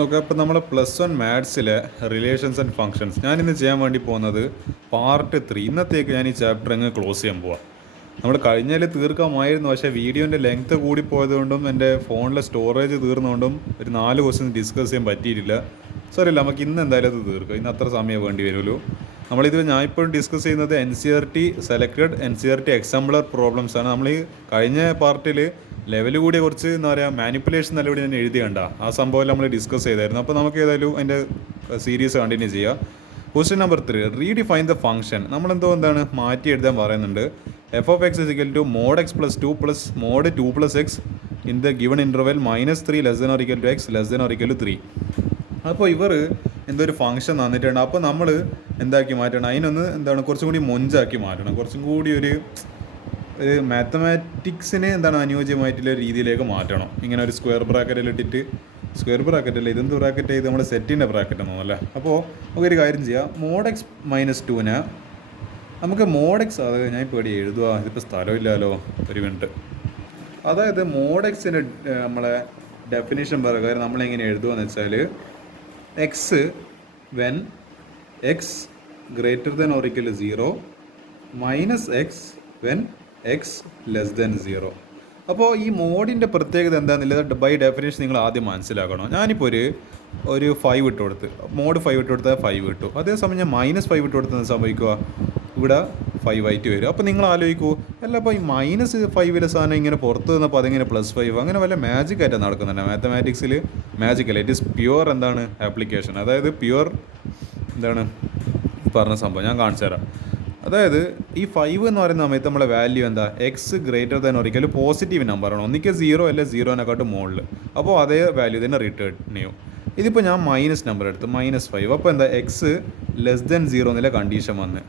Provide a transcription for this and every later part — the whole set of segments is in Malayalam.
ഓക്കെ, അപ്പോൾ നമ്മൾ +1 മാത്സിലെ റിലേഷൻസ് ആൻഡ് ഫങ്ഷൻസ് ഞാനിന്ന് ചെയ്യാൻ വേണ്ടി പോകുന്നത് പാർട്ട് 3. ഇന്നത്തേക്ക് ഞാൻ ഈ ചാപ്റ്റർ അങ്ങ് ക്ലോസ് ചെയ്യാൻ പോവാം. നമ്മൾ കഴിഞ്ഞാൽ തീർക്കാമായിരുന്നു, പക്ഷേ വീഡിയോൻ്റെ ലെങ്ത്ത് കൂടിപ്പോയതുകൊണ്ടും എൻ്റെ ഫോണിലെ സ്റ്റോറേജ് തീർന്നുകൊണ്ടും ഒരു 4 ക്വസ്റ്റ്യൻ ഡിസ്കസ് ചെയ്യാൻ പറ്റിയിട്ടില്ല. സോറി, നമുക്ക് ഇന്ന് എന്തായാലും അത് തീർക്കാം. ഇന്ന് അത്ര സമയം വേണ്ടി വരുമല്ലോ. നമ്മളിത് ഞാൻ ഇപ്പോഴും ഡിസ്കസ് ചെയ്യുന്നത് NCERT സെലക്റ്റഡ് NCERT എക്സാംപ്ലർ പ്രോബ്ലംസ് ആണ്. നമ്മൾ ഈ കഴിഞ്ഞ പാർട്ടിൽ ലെവൽ കൂടിയ കുറച്ച് എന്താ പറയുക മാനിപ്പുലേഷൻ നിലവിൽ ഞാൻ എഴുതിയണ്ട ആ സംഭവം നമ്മൾ ഡിസ്കസ് ചെയ്തായിരുന്നു. അപ്പോൾ നമുക്ക് ഏതായാലും അതിൻ്റെ സീരീസ് കണ്ടിന്യൂ ചെയ്യാം. Question number 3, redefine the function. എന്താണ് മാറ്റി എഴുതാൻ പറയുന്നുണ്ട്. f(x) = mod x + 2 + mod 2 + x in the given interval -3 < x < 3. അപ്പോൾ ഇവർ എന്തൊരു ഫംഗ്ഷൻ തന്നിട്ടുണ്ട്. അപ്പോൾ നമ്മൾ എന്താക്കി മാറ്റണം, അതിനൊന്ന് കുറച്ചും കൂടി മൊഞ്ചാക്കി മാറ്റണം, കുറച്ചും കൂടി ഒരു മാത്തമാറ്റിക്സിന് അനുയോജ്യമായിട്ടുള്ള രീതിയിലേക്ക് മാറ്റണം. ഇങ്ങനെ ഒരു സ്ക്വയർ ബ്രാക്കറ്റിൽ ഇട്ടിട്ട്, സ്ക്വയർ ബ്രാക്കറ്റല്ല, ഇതെന്ത് ബ്രാക്കറ്റ് ചെയ്ത് നമ്മുടെ സെറ്റിൻ്റെ ബ്രാക്കറ്റ് ഒന്നുമല്ല. അപ്പോൾ നമുക്കൊരു കാര്യം ചെയ്യാം. mod x - 2 നമുക്ക് mod x, അത് ഞാൻ ഇപ്പോൾ എവിടെ എഴുതുക, ഇതിപ്പോൾ സ്ഥലമില്ലല്ലോ, ഒരു മിനിറ്റ്. അതായത് mod xൻ്റെ നമ്മളെ ഡെഫിനേഷൻ പ്രകാരം നമ്മളെങ്ങനെ എഴുതുകയെന്ന് വെച്ചാൽ x when x greater than or equal to 0 - x when x less than 0. അപ്പോൾ ഈ മോഡിൻ്റെ പ്രത്യേകത എന്താണെന്നുള്ളത് ബൈ ഡെഫിനേഷൻ നിങ്ങൾ ആദ്യം മനസ്സിലാക്കണം. ഞാനിപ്പോൾ ഒരു 5 ഇട്ട് കൊടുത്ത്, മോഡ് 5 ഇട്ട് കൊടുത്താൽ 5 കിട്ടും. അതേസമയം ഞാൻ -5 ഇട്ട് കൊടുത്താൽ സംഭവിക്കുക, ഇവിടെ 5 ആയിട്ട് വരും. അപ്പോൾ നിങ്ങൾ ആലോചിക്കൂ, അല്ല അപ്പോൾ ഈ -5 സാധനം ഇങ്ങനെ പുറത്ത് നിന്നപ്പോൾ അതിങ്ങനെ +5, അങ്ങനെ വല്ല മാജിക് ആയിട്ട് നടക്കുന്നുണ്ട് മാത്തമാറ്റിക്സിൽ. മാജിക്കല്ല, ഇറ്റ് ഈസ് പ്യുവർ ആപ്ലിക്കേഷൻ. അതായത് പ്യുവർ പറഞ്ഞ സംഭവം ഞാൻ കാണിച്ചു തരാം. അതായത് ഈ 5 എന്ന് പറയുന്ന സമയത്ത് നമ്മളെ വാല്യൂ എന്താ, x greater than or equal to positive നമ്പറാണ്, ഒന്നിക്ക് 0 അല്ലെ 0-നെക്കാട്ടും മുകളിൽ. അപ്പോൾ അതേ വാല്യൂ തന്നെ റിട്ടേൺ ചെയ്യും. ഇതിപ്പോൾ ഞാൻ മൈനസ് നമ്പർ എടുത്ത് -5, അപ്പോൾ എന്താ എക്സ് ലെസ് ദാൻ 0 എന്നുള്ള കണ്ടീഷൻ വന്ന്,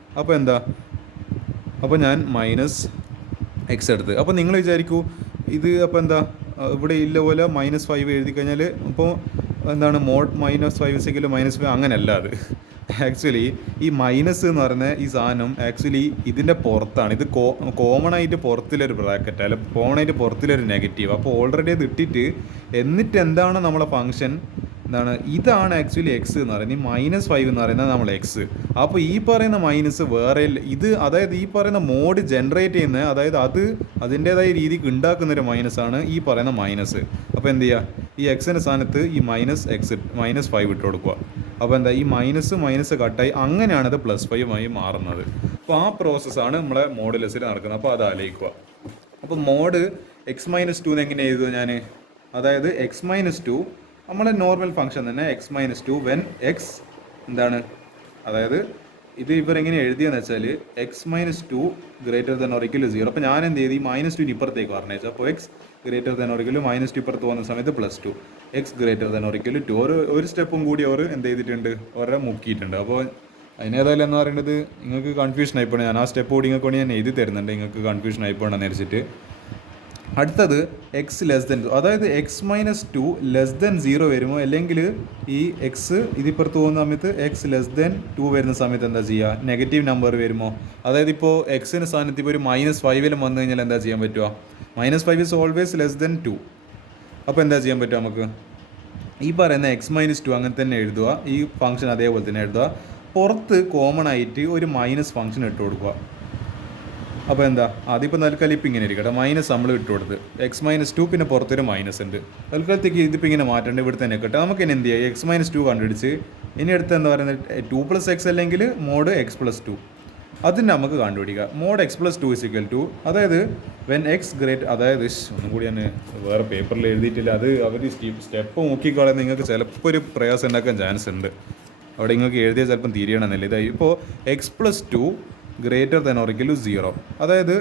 അപ്പോൾ ഞാൻ -x എടുത്ത്. അപ്പോൾ നിങ്ങൾ വിചാരിക്കൂ ഇത് അപ്പോൾ ഇവിടെ ഇല്ല പോലെ -5 എഴുതി കഴിഞ്ഞാൽ ഇപ്പോൾ മോഡ് -5 -5 അങ്ങനെയല്ല. അത് ആക്ച്വലി ഈ മൈനസ് എന്ന് പറയുന്ന ഈ സാധനം ആക്ച്വലി ഇതിൻ്റെ പുറത്താണ്. ഇത് കോമൺ ആയിട്ട് പുറത്തിലൊരു ബ്രാക്കറ്റ്, അല്ല കോമൺ ആയിട്ട് പുറത്തിലൊരു നെഗറ്റീവ്. അപ്പോൾ ഓൾറെഡി അത് ഇട്ടിട്ട് എന്നിട്ട് എന്താണ് നമ്മളെ ഫംഗ്ഷൻ ഇതാണ് ആക്ച്വലി എക്സ് എന്ന് പറയുന്നത്. ഈ -5 എന്ന് പറയുന്നത് നമ്മൾ എക്സ്. അപ്പോൾ ഈ പറയുന്ന മൈനസ് വേറെ ഇത്, അതായത് ഈ പറയുന്ന മോഡ് ജനറേറ്റ് ചെയ്യുന്ന, അതായത് അതിൻ്റേതായ രീതിക്ക് ഉണ്ടാക്കുന്നൊരു മൈനസാണ് ഈ പറയുന്ന മൈനസ്. അപ്പോൾ എന്ത് ചെയ്യുക, ഈ എക്സിൻ്റെ സ്ഥാനത്ത് ഈ -5 ഇട്ട് കൊടുക്കുക. അപ്പോൾ ഈ മൈനസ് കട്ടായി, അങ്ങനെയാണത് +5 മാറുന്നത്. അപ്പോൾ ആ പ്രോസസ്സാണ് നമ്മളെ മോഡുലസിൽ നടക്കുന്നത്. അപ്പോൾ അത് ആലോചിക്കുക. അപ്പോൾ മോഡ് x - 2 എങ്ങനെ എഴുതുക ഞാൻ, അതായത് x - 2 നമ്മളെ നോർമൽ ഫംഗ്ഷൻ തന്നെ, x - 2 വെൻ എക്സ് അതായത് ഇത് ഇവരെങ്ങനെ എഴുതിയെന്ന് വെച്ചാൽ x - 2 greater than or equal to 0. അപ്പോൾ ഞാൻ എന്ത് ചെയ്തു, ഈ -2 ഇപ്പുറത്തേക്ക് പറഞ്ഞേച്ചു. അപ്പോൾ x greater than or equal to -2 ഇപ്പുറത്ത് പോകുന്ന സമയത്ത് +2, x greater than or equal to 2. ഒരു സ്റ്റെപ്പും കൂടി അവർ എന്ത് ചെയ്തിട്ടുണ്ട്, അവരെ മുക്കിയിട്ടുണ്ട്. അപ്പോൾ അതിനേതായാലും എന്ന് പറയുന്നത് നിങ്ങൾക്ക് കൺഫ്യൂഷൻ ആയിപ്പോയി. ഞാൻ ആ സ്റ്റെപ്പ് കൂടി നിങ്ങൾക്ക് വേണ്ടി ഞാൻ എഴുതി തരുന്നുണ്ട്, നിങ്ങൾക്ക് കൺഫ്യൂഷൻ ആയിപ്പോണ്ടെന്ന് വിചാരിച്ചിട്ട്. അടുത്തത് എക്സ് ലെസ് ദൻ, അതായത് x - 2 ലെസ് ദൻ 0 വരുമോ, അല്ലെങ്കിൽ ഈ എക്സ് ഇതിപ്പുറത്ത് പോകുന്ന സമയത്ത് x ലെസ് ദൻ 2 വരുന്ന സമയത്ത് എന്താ ചെയ്യുക, നെഗറ്റീവ് നമ്പർ വരുമോ. അതായത് ഇപ്പോൾ എക്സിന് സ്ഥാനത്ത് ഇപ്പോൾ ഒരു -5 വന്നു കഴിഞ്ഞാൽ എന്താ ചെയ്യാൻ പറ്റുക, -5 ഈസ് ഓൾവേസ് ലെസ് ദൻ 2. അപ്പോൾ എന്താ ചെയ്യാൻ പറ്റുക നമുക്ക്, ഈ പറയുന്ന x - 2 അങ്ങനെ തന്നെ എഴുതുക, ഈ ഫംഗ്ഷൻ അതേപോലെ തന്നെ എഴുതുക. പുറത്ത് കോമൺ ആയിട്ട് ഒരു മൈനസ് ഫംഗ്ഷൻ ഇട്ട് കൊടുക്കുക. അപ്പോൾ അതിപ്പോൾ തൽക്കാലം ഇങ്ങനെ ഇരിക്കട്ടെ, മൈനസ് നമ്മൾ ഇട്ട് കൊടുത്ത് x - 2 പിന്നെ പുറത്തൊരു മൈനസ് ഉണ്ട്. തൽക്കാലത്തേക്ക് ഇതിപ്പോൾ ഇങ്ങനെ മാറ്റേണ്ട, ഇവിടെ തന്നെ കിട്ടുക. നമുക്ക് ഇനി എന്ത് ചെയ്യുക, x - 2 കണ്ടുപിടിച്ച് ഇനി അടുത്ത് പറയുന്നത് 2 + x അല്ലെങ്കിൽ മോഡ് x + 2, അതിന് നമുക്ക് കണ്ടുപിടിക്കുക. മോഡ് x + 2 = അതായത് വെൻ എക്സ് ഗ്രേറ്റ്, അതായത് ഒന്നും കൂടി ഞാൻ വേറെ പേപ്പറിൽ എഴുതിയിട്ടില്ല, അത് അവർ സ്റ്റെപ്പ് നോക്കിക്കളയാൻ നിങ്ങൾക്ക് ചിലപ്പോൾ ഒരു പ്രയാസം ഉണ്ടാക്കാൻ ചാൻസ് ഉണ്ട്. അവിടെ നിങ്ങൾക്ക് എഴുതിയാൽ ചിലപ്പം തിരിയണമെന്നില്ല. ഇതായി ഇപ്പോൾ x + 2 greater than or equal to 0, അതായത്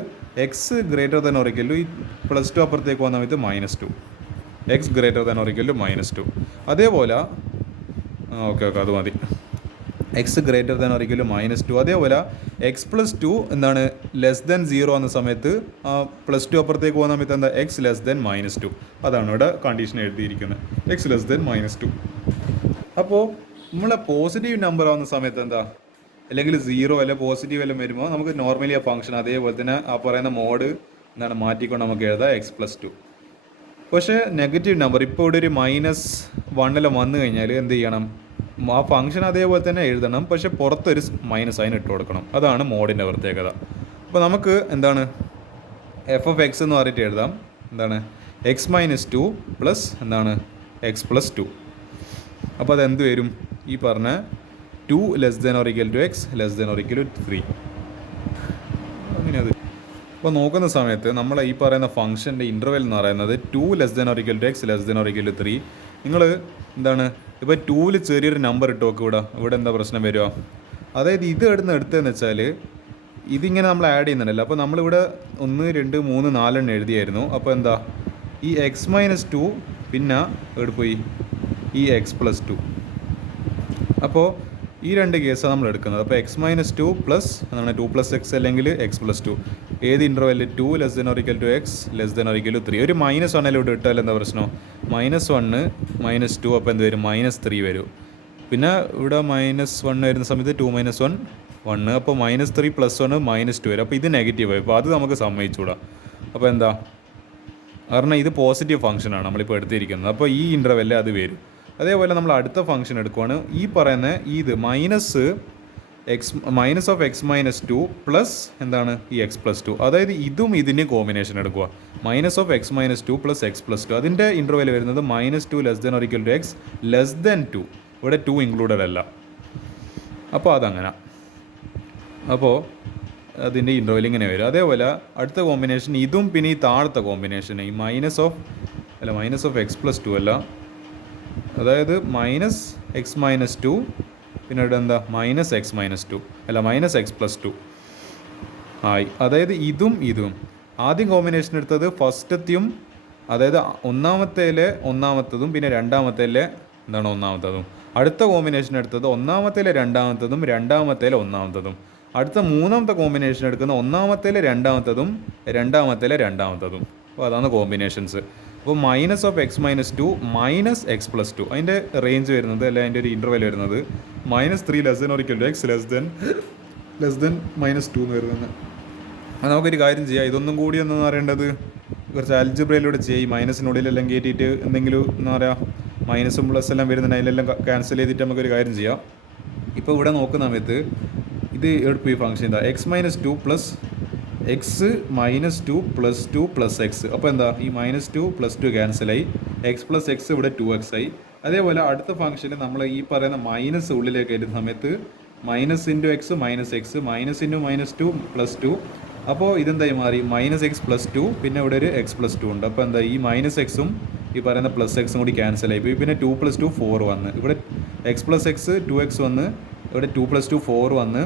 x greater than or equal to ഈ +2 അപ്പുറത്തേക്ക് വന്ന സമയത്ത് -2, x greater than or equal to -2. അതേപോലെ ഓക്കെ അത് മതി, x greater than or equal to -2. അതേപോലെ x + 2 ലെസ് ദാൻ 0 എന്ന സമയത്ത് +2 അപ്പുറത്തേക്ക് പോകുന്ന സമയത്ത് എക്സ് ലെസ് ദാൻ -2. അതാണ് ഇവിടെ കണ്ടീഷൻ എഴുതിയിരിക്കുന്നത്, എക്സ് ലെസ് ദാൻ -2. അപ്പോൾ നമ്മളെ പോസിറ്റീവ് നമ്പർ ആവുന്ന സമയത്ത് അല്ലെങ്കിൽ 0 അല്ലെ പോസിറ്റീവ് എല്ലാം വരുമ്പോൾ നമുക്ക് നോർമലി ആ ഫംഗ്ഷൻ അതേപോലെ തന്നെ ആ പറയുന്ന മോഡ് മാറ്റിക്കൊണ്ട് നമുക്ക് എഴുതാം x + 2. പക്ഷേ നെഗറ്റീവ് നമ്പർ ഇപ്പോൾ ഇവിടെ ഒരു വണ്ണെല്ലാം വന്നു കഴിഞ്ഞാൽ എന്ത് ചെയ്യണം, ആ ഫംഗ്ഷൻ അതേപോലെ തന്നെ എഴുതണം, പക്ഷേ പുറത്തൊരു മൈനസ് സൈൻ ഇട്ട് കൊടുക്കണം. അതാണ് മോഡിൻ്റെ പ്രത്യേകത. അപ്പോൾ നമുക്ക് എന്താണ് എഫ് ഓഫ് എക്സ് എന്ന് പറഞ്ഞിട്ട് എഴുതാം. എന്താണ് എക്സ് മൈനസ് ടു പ്ലസ് എന്താണ് എക്സ് പ്ലസ് ടു. അപ്പോൾ അതെന്ത് വരും, ഈ പറഞ്ഞ 2 less than or equal to x less than or equal to 3. അങ്ങനെ അത്. അപ്പോൾ നോക്കുന്ന സമയത്ത് നമ്മൾ ഈ പറയുന്ന ഫംഗ്ഷൻ്റെ ഇൻ്റർവെൽ എന്ന് പറയുന്നത് 2 less than or equal to x less than or equal to 3. നിങ്ങൾ എന്താണ് ഇപ്പോൾ 2-ൽ ചെറിയൊരു നമ്പർ ഇട്ട് നോക്കുക. ഇവിടെ എന്താ പ്രശ്നം വരിക, അതായത് ഇത് എടുത്തതെന്ന് വെച്ചാൽ ഇതിങ്ങനെ നമ്മൾ ആഡ് ചെയ്യുന്നുണ്ടല്ലോ. അപ്പോൾ നമ്മളിവിടെ 1 2 3 4 എഴുതിയായിരുന്നു. അപ്പോൾ എന്താ ഈ എക്സ് മൈനസ് 2 പിന്നെ എവിടെ പോയി ഈ എക്സ് പ്ലസ് 2. അപ്പോൾ ഈ രണ്ട് കേസാണ് നമ്മൾ എടുക്കുന്നത്. അപ്പോൾ എക്സ് മൈനസ് 2 പ്ലസ് എന്താണ് 2 പ്ലസ് എക്സ് അല്ലെങ്കിൽ എക്സ് പ്ലസ് 2. ഏത് ഇൻ്റർവെല്ലിൽ 2 less than or equal to x less than or equal to 3. ഒരു -1 ഇവിടെ ഇട്ടാൽ എന്താ പ്രശ്നം, -1 -2, അപ്പോൾ എന്ത് വരും -3 വരും. പിന്നെ ഇവിടെ -1 വരുന്ന സമയത്ത് 2 - 1 1, അപ്പോൾ -3 + 1 -2 വരും. അപ്പോൾ ഇത് നെഗറ്റീവ് ആയി. അപ്പോൾ അത് നമുക്ക് സമ്മതിച്ചുകൂടാ. അപ്പോൾ എന്താ കാരണം ഇത് പോസിറ്റീവ് ഫംഗ്ഷനാണ് നമ്മളിപ്പോൾ എടുത്തിരിക്കുന്നത്. അപ്പോൾ ഈ ഇൻ്റർവെല്ലിൽ അത് വരും. അതേപോലെ നമ്മൾ അടുത്ത ഫംഗ്ഷൻ എടുക്കുവാണ്. ഈ പറയുന്ന ഇത് minus of x minus 2 plus എന്താണ് ഈ എക്സ് പ്ലസ് 2. അതായത് ഇതും ഇതിന് കോമ്പിനേഷൻ എടുക്കുക. Minus of x minus 2 plus x plus 2. അതിൻ്റെ ഇൻ്റർവെൽ വരുന്നത് -2 less than or equal to x less than 2. ഇവിടെ 2 ഇൻക്ലൂഡഡ് അല്ല. അപ്പോൾ അതങ്ങനെ. അപ്പോൾ അതിൻ്റെ ഇൻ്റർവെൽ ഇങ്ങനെ വരും. അതേപോലെ അടുത്ത കോമ്പിനേഷൻ ഇതും പിന്നെ ഈ താഴത്തെ കോമ്പിനേഷൻ ഈ മൈനസ് ഓഫ് എക്സ് പ്ലസ് 2 അല്ല, അതായത് -x - 2 പിന്നെ ഇവിടെ എന്താ -x - 2 അല്ല -x + 2 ആയി. അതായത് ഇതും ആദ്യം കോമ്പിനേഷൻ എടുത്തത് ഫസ്റ്റത്തെയും, അതായത് ഒന്നാമത്തതും പിന്നെ രണ്ടാമത്തേലെ എന്താണ് ഒന്നാമത്തതും. അടുത്ത കോമ്പിനേഷൻ എടുത്തത് ഒന്നാമത്തേലെ രണ്ടാമത്തതും രണ്ടാമത്തേലെ ഒന്നാമത്തതും. അടുത്ത മൂന്നാമത്തെ കോമ്പിനേഷൻ എടുക്കുന്ന ഒന്നാമത്തേലെ രണ്ടാമത്തതും രണ്ടാമത്തേലെ രണ്ടാമത്തതും. അപ്പോൾ അതാണ് കോമ്പിനേഷൻസ്. അപ്പോൾ -(x - 2) -x + 2 അതിൻ്റെ റേഞ്ച് വരുന്നത് അല്ല അതിൻ്റെ ഒരു ഇൻ്റർവെൽ വരുന്നത് -3 less than or equal to x less than -2 എന്ന് വരുന്നത്. അത് നമുക്കൊരു കാര്യം ചെയ്യാം. ഇതൊന്നും കൂടി എന്ന് പറയേണ്ടത് കുറച്ച് ആൽജിബ്രയിലൂടെ ചെയ്യും. മൈനസിനുള്ളിലെല്ലാം കയറ്റിയിട്ട് എന്തെങ്കിലും എന്താ പറയുക മൈനസും പ്ലസ് എല്ലാം വരുന്നുണ്ട്, അതിലെല്ലാം ക്യാൻസൽ ചെയ്തിട്ട് നമുക്കൊരു കാര്യം ചെയ്യാം. ഇപ്പോൾ ഇവിടെ നോക്കുന്ന സമയത്ത് ഇത് എടുപ്പ് ഈ ഫംഗ്ഷൻ എന്താ x - 2 പ്ലസ് എക്സ് -2 + 2 + എക്സ്. അപ്പോൾ എന്താ ഈ -2 + 2 ക്യാൻസലായി, എക്സ് പ്ലസ് എക്സ് ഇവിടെ 2x ആയി. അതേപോലെ അടുത്ത ഫംഗ്ഷനിൽ നമ്മൾ ഈ പറയുന്ന മൈനസ് ഉള്ളിലേക്ക് വരുന്ന സമയത്ത് -(x - x -(-2 + 2). അപ്പോൾ ഇതെന്തായി മാറി -x + 2, പിന്നെ ഇവിടെ ഒരു x + 2 ഉണ്ട്. അപ്പോൾ എന്താ ഈ -xഉം ഈ പറയുന്ന +x കൂടി ക്യാൻസലായി പോയി. പിന്നെ 2 + 2 4 വന്ന്, ഇവിടെ x + x 2x വന്ന്, ഇവിടെ 2 + 2 4 വന്ന്.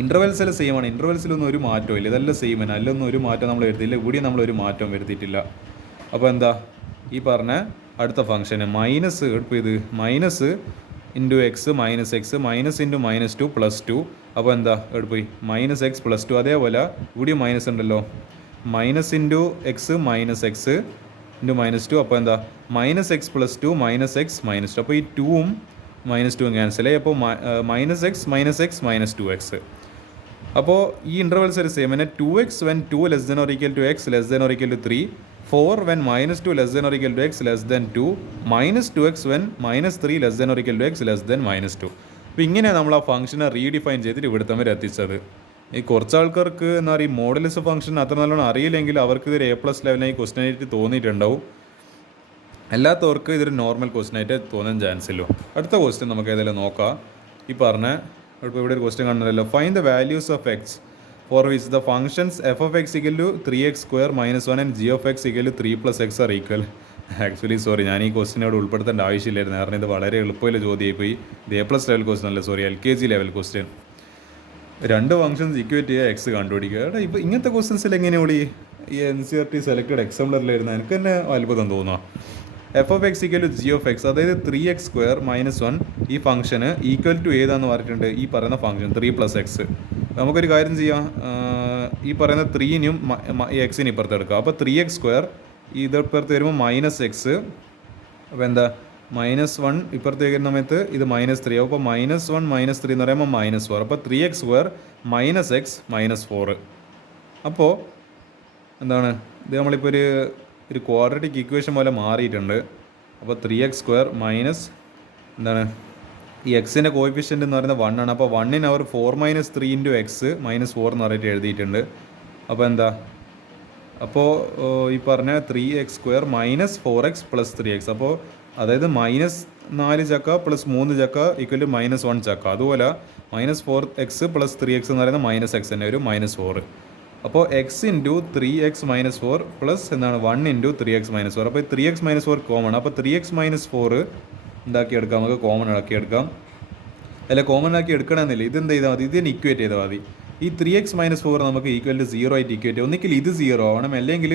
ഇൻ്റർവെൽസ് എല്ലാം സെയിം ആണ്. ഇൻ്റർവെൽസിലൊന്നും ഒരു മാറ്റവും ഇല്ല. ഇതെല്ലാം സെയിം ആണ്. അതിലൊന്നും ഒരു മാറ്റം നമ്മൾ വരുത്തിയില്ല. ഇവിടെ നമ്മളൊരു മാറ്റവും വരുത്തിയിട്ടില്ല. അപ്പോൾ എന്താ ഈ പറഞ്ഞ അടുത്ത ഫംഗ്ഷന് മൈനസ് ഇപ്പോൾ ഇത് -(x - x -(-2 + 2). അപ്പോൾ എന്താ എടുപ്പോയി -x + 2. അതേപോലെ ഇവിടെ മൈനസ് ഉണ്ടല്ലോ, -(x - x -2). അപ്പോൾ എന്താ -x + 2 -x - 2. അപ്പോൾ ഈ 2ഉം -2ഉം ക്യാൻസലായി. അപ്പോൾ -x - x -2x. അപ്പോൾ ഈ ഇൻ്റർവെൽസ് ഒരു സെയിം തന്നെ. 2x when 2 less than or equal to x less than or equal to 3. 4 when -2 less than or equal to x less than 2. -2x when -3 less than or equal to x less than -2. അപ്പോൾ ഇങ്ങനെ നമ്മൾ ആ ഫംഗ്ഷനെ റീഡിഫൈൻ ചെയ്തിട്ട് ഇവിടുത്തെ വരെ എത്തിച്ചത്. ഈ കുറച്ച് ആൾക്കാർക്ക് എന്താ പറയുക ഈ മോഡലിസ് ഫംഗ്ഷൻ അത്ര നല്ലോണം അറിയില്ലെങ്കിൽ അവർക്ക് ഇതൊരു A+ ലെവലിനായി ക്വസ്റ്റ്യൻ ആയിട്ട് തോന്നിയിട്ടുണ്ടാവും. അല്ലാത്തവർക്ക് ഇതൊരു നോർമൽ ക്വസ്റ്റ്യൻ ആയിട്ട് തോന്നാൻ ചാൻസ് ഇല്ലോ. അടുത്ത ക്വസ്റ്റ്യൻ നമുക്ക് ഏതെങ്കിലും നോക്കാം. ഈ പറഞ്ഞ ഇപ്പോൾ ഇവിടെ ഒരു ക്വസ്റ്റ്യൻ കാണുന്നല്ലോ, find the values of x for which the functions f(x) = 3x² - 1 and g(x) = 3 + x are equal. Actually sorry, ഞാൻ ഈ ക്വസ്റ്റിനോട് ഉൾപ്പെടുത്തേണ്ട ആവശ്യമില്ലായിരുന്നു. കാരണം ഇത് വളരെ എളുപ്പമുള്ള ചോദ്യമായി പോയി. ഇത് A+ ലെവൽ ക്വസ്റ്റ്യൻ അല്ല, സോറി LKG ലെവൽ ക്വസ്റ്റ്യൻ. രണ്ട് ഫംഗ്ഷൻസ് ഇക്വേറ്റ് ചെയ്യുക, എക്സ് കണ്ടുപിടിക്കുക. എടാ ഇപ്പോൾ ഇങ്ങനത്തെ ക്വസ്റ്റ്യൻസിൽ എങ്ങനെയാണ് ഈ NCERT സെലക്റ്റഡ് എക്സാംപ്ലറിലായിരുന്നു എനിക്ക് തന്നെ അത്ഭുതം തോന്നുക. f(x) = g(x), അതായത് 3x² - 1 ഈ ഫംഗ്ഷന് ഈക്വൽ ടു ഏതാണെന്ന് പറഞ്ഞിട്ടുണ്ട് ഈ പറയുന്ന ഫംഗ്ഷൻ 3 + x. നമുക്കൊരു കാര്യം ചെയ്യാം, ഈ പറയുന്ന 3നും എക്സിന് ഇപ്പുറത്ത് എടുക്കുക. അപ്പോൾ 3x² ഇതിപ്പുറത്ത് വരുമ്പോൾ -x. അപ്പോൾ എന്താ -1 ഇപ്പുറത്ത് വരുന്ന സമയത്ത് ഇത് -3. അപ്പോൾ -1 -3 എന്ന് പറയുമ്പോൾ -4. അപ്പോൾ 3x² - x -4. അപ്പോൾ എന്താണ് ഇത് നമ്മളിപ്പോൾ ഒരു ക്വാഡ്രാറ്റിക് ഇക്വേഷൻ പോലെ മാറിയിട്ടുണ്ട്. അപ്പോൾ 3x² മൈനസ് എന്താണ് ഈ എക്സിൻ്റെ കോയിഫിഷ്യൻ്റ് എന്ന് പറയുന്നത് 1 ആണ്. അപ്പോൾ 1 അവർ 4 - 3 × x -4 എന്ന് പറഞ്ഞിട്ട് എഴുതിയിട്ടുണ്ട്. അപ്പോൾ എന്താ, അപ്പോൾ ഈ പറഞ്ഞ 3x² മൈനസ് 4x + 3x, അപ്പോൾ അതായത് -4 ചക്ക + 3 ചക്ക = -1 ചക്ക. അതുപോലെ -4x + 3x എന്ന് പറയുന്നത് -x തന്നെ വരും, -4. അപ്പോൾ x × 3x - 4 പ്ലസ് എന്താണ് 1 × 3x - 4. അപ്പോൾ 3x - 4 കോമൺ. അപ്പോൾ 3x - 4 എന്താക്കിയെടുക്കാം, നമുക്ക് കോമൺ ആക്കിയെടുക്കാം. അല്ല, കോമൺ ആക്കി എടുക്കണമെന്നില്ല, ഇതെന്ത് ചെയ്താൽ മതി, ഇതിന് ഇക്വേറ്റ് ചെയ്താൽ മതി. ഈ 3x - 4 നമുക്ക് = 0 ആയിട്ട് ഇക്വേറ്റ് ചെയ്യും. ഒന്നിക്കിൽ ഇത് 0 ആവണം, അല്ലെങ്കിൽ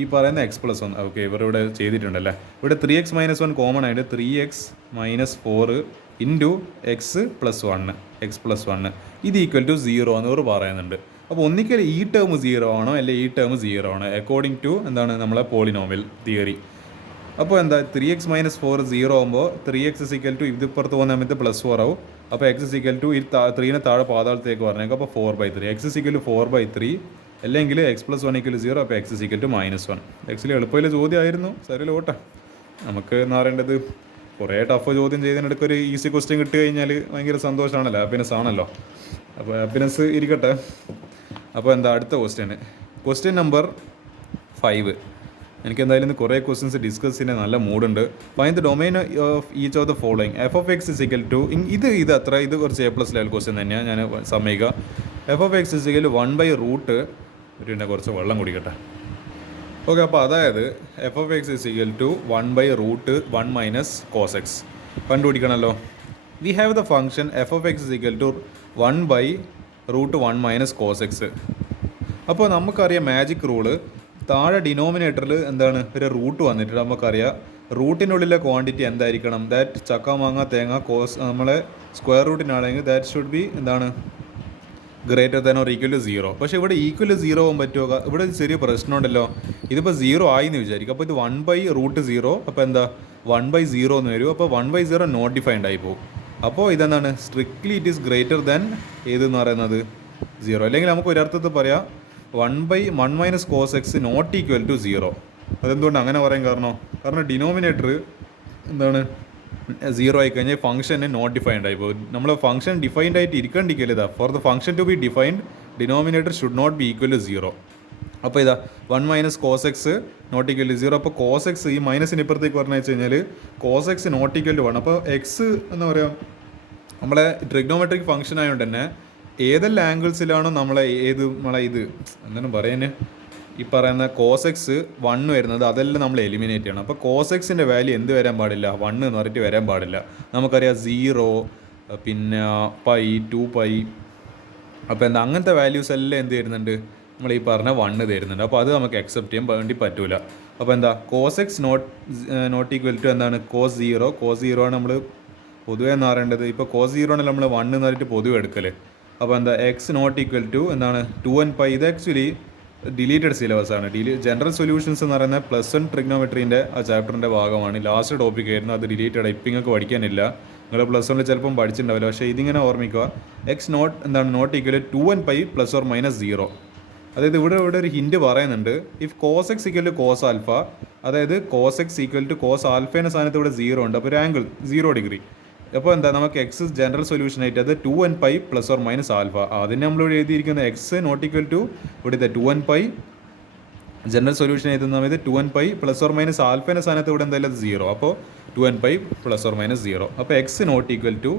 ഈ പറയുന്ന x + 1. ഓക്കെ, ഇവരിവിടെ ചെയ്തിട്ടുണ്ടല്ലേ. ഇവിടെ 3x - 1 കോമൺ ആയിട്ട് 3x - 4 × x + 1 x + 1 ഇത് = 0 എന്ന് ഇവർ പറയുന്നുണ്ട്. അപ്പോൾ ഒന്നിക്കൽ ഈ ടേം 0 ആണോ, അല്ലെങ്കിൽ ഈ ടേം 0 ആണോ, അക്കോർഡിംഗ് ടു എന്താണ് നമ്മളെ പോളിനോമിയൽ തിയറി. അപ്പോൾ എന്താ 3x - 4 0 ആകുമ്പോൾ 3x = ഇതിപ്പുറത്ത് പോകുന്ന സമയത്ത് +4 ആവും. അപ്പോൾ x = ഈ 3നെ താഴെ പാതാളത്തേക്ക് പറഞ്ഞേക്കും. അപ്പോൾ 4/3 x = 4/3, അല്ലെങ്കിൽ x + 1 = 0. അപ്പോൾ x = -1. എക്സിൽ എളുപ്പമുള്ള ചോദ്യമായിരുന്നു, സരില്ല ഓട്ടെ. നമുക്ക് എന്ന് പറയേണ്ടത് കുറേ ടഫ് ചോദ്യം ചെയ്തതിനിടയ്ക്ക് ഒരു ഈസി ക്വസ്റ്റ്യൻ കിട്ടി കഴിഞ്ഞാൽ ഭയങ്കര സന്തോഷമാണല്ലോ, ഹാപ്പിനെസ് ആണല്ലോ. അപ്പോൾ ഹാപ്പിനെസ് ഇരിക്കട്ടെ. അപ്പോൾ എന്താ അടുത്ത ക്വസ്റ്റ്യൻ നമ്പർ 5. എനിക്ക് എന്തായാലും ഇന്ന് കുറേ ക്വസ്റ്റ്യൻസ് ഡിസ്കസ് ചെയ്യാൻ നല്ല മൂഡുണ്ട്. Find the domain of each of the following. f(x) = ഇത് കുറച്ച് A+ ലെവൽ ക്വസ്റ്റ്യൻ തന്നെയാണ്, ഞാൻ സമ്മതിക്കുക. f(x) = 1/√. പിന്നെ കുറച്ച് വെള്ളം കുടിക്കട്ടെ. ഓക്കെ, അപ്പോൾ അതായത് f(x) = 1/√1 - cos x കണ്ടുപിടിക്കണമല്ലോ. We have the function f(x) = 1/√1 - cos x. അപ്പോൾ നമുക്കറിയാം മാജിക് റൂള്, താഴെ ഡിനോമിനേറ്ററിൽ എന്താണ് ഒരു റൂട്ട് വന്നിട്ട് നമുക്കറിയാം റൂട്ടിനുള്ളിലെ ക്വാണ്ടിറ്റി എന്തായിരിക്കണം, ദാറ്റ് ചക്ക മാങ്ങ തേങ്ങ കോസ് നമ്മളെ സ്ക്വയർ റൂട്ടിനാണെങ്കിൽ ദാറ്റ് ഷുഡ് ബി എന്താണ് > 0. പക്ഷേ ഇവിടെ =0 ആവാൻ പറ്റുമോ? ഇവിടെ ഒരു ചെറിയ പ്രശ്നമുണ്ടല്ലോ. ഇതിപ്പോൾ 0 ആയി എന്ന് വിചാരിക്കും. അപ്പോൾ ഇത് 1/√0, അപ്പോൾ എന്താ 1/0 എന്ന് വരും. അപ്പോൾ 1/0 നോട്ട് ഡിഫൈൻഡ് ആയി പോകും. അപ്പോൾ ഇതെന്താണ് strictly it is greater than ഏതെന്ന് പറയുന്നത് 0. അല്ലെങ്കിൽ നമുക്ക് ഒരർത്ഥത്തിൽ പറയാം 1/1 - cos x ≠ 0. അതെന്തുകൊണ്ട് അങ്ങനെ പറയാൻ കാരണം ഡിനോമിനേറ്റർ എന്താണ് 0 ആയി കഴിഞ്ഞാൽ ഫംഗ്ഷന് നോട്ട് ഡിഫൈൻഡ് ആയി പോകും. നമ്മൾ ഫംഗ്ഷൻ ഡിഫൈൻഡ് ആയിട്ട് ഇരിക്കേണ്ടിരിക്കില്ല. ഇതാ for the function to be defined denominator should not be = 0. അപ്പോൾ ഇതാ 1 - cos x ≠ 0. അപ്പോൾ cos x ഈ മൈനസിന് ഇപ്പുറത്തേക്ക് പറഞ്ഞു വെച്ച് കഴിഞ്ഞാൽ cos x ≠ 1. അപ്പോൾ എക്സ് എന്ന് പറയാം നമ്മളെ ട്രിഗ്നോമെട്രിക് ഫംഗ്ഷൻ ആയതുകൊണ്ട് തന്നെ ഏതെല്ലാം ആംഗിൾസിലാണോ നമ്മളെ ഇത് എന്താണ് പറയുന്നത്, ഈ പറയുന്ന cos x 1 വരുന്നത് അതെല്ലാം നമ്മൾ എലിമിനേറ്റ് ചെയ്യണം. അപ്പോൾ cos x-ൻ്റെ വാല്യൂ എന്ത് വരാൻ പാടില്ല, 1 എന്ന് പറഞ്ഞിട്ട് വരാൻ പാടില്ല. നമുക്കറിയാം 0, പിന്നെ π 2π, അപ്പോൾ എന്താ അങ്ങനത്തെ വാല്യൂസ് എല്ലാം എന്ത് തരുന്നുണ്ട്, നമ്മൾ ഈ പറഞ്ഞ 1 തരുന്നുണ്ട്. അപ്പോൾ അത് നമുക്ക് അക്സെപ്റ്റ് ചെയ്യാൻ വേണ്ടി പറ്റൂല. അപ്പോൾ എന്താ cos x ≠ എന്താണ് cos 0 ആണ് നമ്മൾ പൊതുവേ എന്ന് പറയേണ്ടത്. ഇപ്പോൾ cos 0 ആണ് നമ്മൾ 1 എന്ന് പറഞ്ഞിട്ട് പൊതുവെ എടുക്കൽ. അപ്പോൾ എന്താ x ≠ എന്താണ് 2nπ. ഇത് ആക്ച്വലി ഡിലീറ്റഡ് സിലബസ് ആണ്. ജനറൽ സൊല്യൂഷൻസ് എന്ന് പറയുന്നത് +1 ട്രിഗ്നോമെട്രീൻ്റെ ആ ചാപ്റ്ററിൻ്റെ ഭാഗമാണ്. ലാസ്റ്റ് ടോപ്പിക് ആയിരുന്നു, അത് ഡിലീറ്റഡ്. ഇപ്പം നിങ്ങൾക്ക് പഠിക്കാനില്ല, നിങ്ങൾ +1 ചിലപ്പം പഠിച്ചിട്ടുണ്ടാവില്ല. പക്ഷേ ഇതിങ്ങനെ ഓർമ്മിക്കുക, x ≠ 2nπ ± 0. അതായത് ഇവിടെ ഒരു ഹിൻറ്റ് പറയുന്നുണ്ട്. ഇഫ് cos x = cos α, അതായത് cos x = cos ആൽഫേൻ്റെ സ്ഥാനത്ത് ഇവിടെ 0 ഉണ്ട്. അപ്പോൾ ഒരു ആംഗിൾ 0 ഡിഗ്രി. അപ്പോൾ എന്താ നമുക്ക് എക്സ് ജനറൽ സൊല്യൂഷൻ ആയിട്ട് അത് 2nπ ± α. അതിന് നമ്മളിവിടെ എഴുതിയിരിക്കുന്നത് x ≠ ഇവിടുത്തെ 2nπ ജനറൽ സൊല്യൂഷൻ എഴുതുന്ന സമയത്ത് 2nπ ± ആൽഫേൻ്റെ സ്ഥാനത്ത് ഇവിടെ എന്തായാലും 0. അപ്പോൾ 2nπ ± 0. അപ്പോൾ x ≠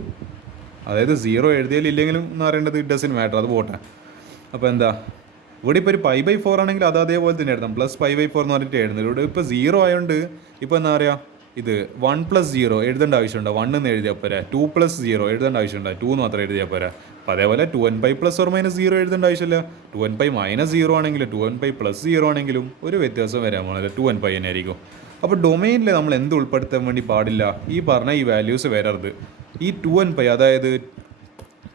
അതായത് 0 എഴുതിയാലില്ലെങ്കിലും എന്ന് പറയേണ്ടത് ഇറ്റ് ഡസൻറ്റ് മാറ്റർ, അത് പോട്ടെ. അപ്പോൾ എന്താ ഇവിടെ ഇപ്പോൾ ഒരു π/4 ആണെങ്കിൽ അത് അതേപോലെ തന്നെ എഴുതാം, +π/4 എന്ന് പറഞ്ഞിട്ട് എഴുതുന്നത്. ഇവിടെ ഇപ്പോൾ 0 ആയതുകൊണ്ട് ഇപ്പോൾ എന്താ പറയുക, ഇത് 1 + 0 എഴുതേണ്ട ആവശ്യമുണ്ടോ, 1 എന്ന് എഴുതിയാൽ പോരാ. 2 + 0 എഴുതേണ്ട ആവശ്യമുണ്ടോ, 2 എന്ന് മാത്രം എഴുതിയാൽ പോരാ. അപ്പോൾ അതേപോലെ 2nπ ± 0 എഴുതേണ്ട ആവശ്യമില്ല. 2nπ - 0 ആണെങ്കിലും 2nπ + 0 ആണെങ്കിലും ഒരു വ്യത്യാസം വരാൻ പോകുന്നില്ല, 2nπ തന്നെ ആയിരിക്കും. അപ്പോൾ ഡൊമൈനിൽ നമ്മൾ എന്ത് ഉൾപ്പെടുത്താൻ വേണ്ടി പാടില്ല, ഈ പറഞ്ഞ ഈ വാല്യൂസ് വരരുത്. ഈ 2nπ അതായത്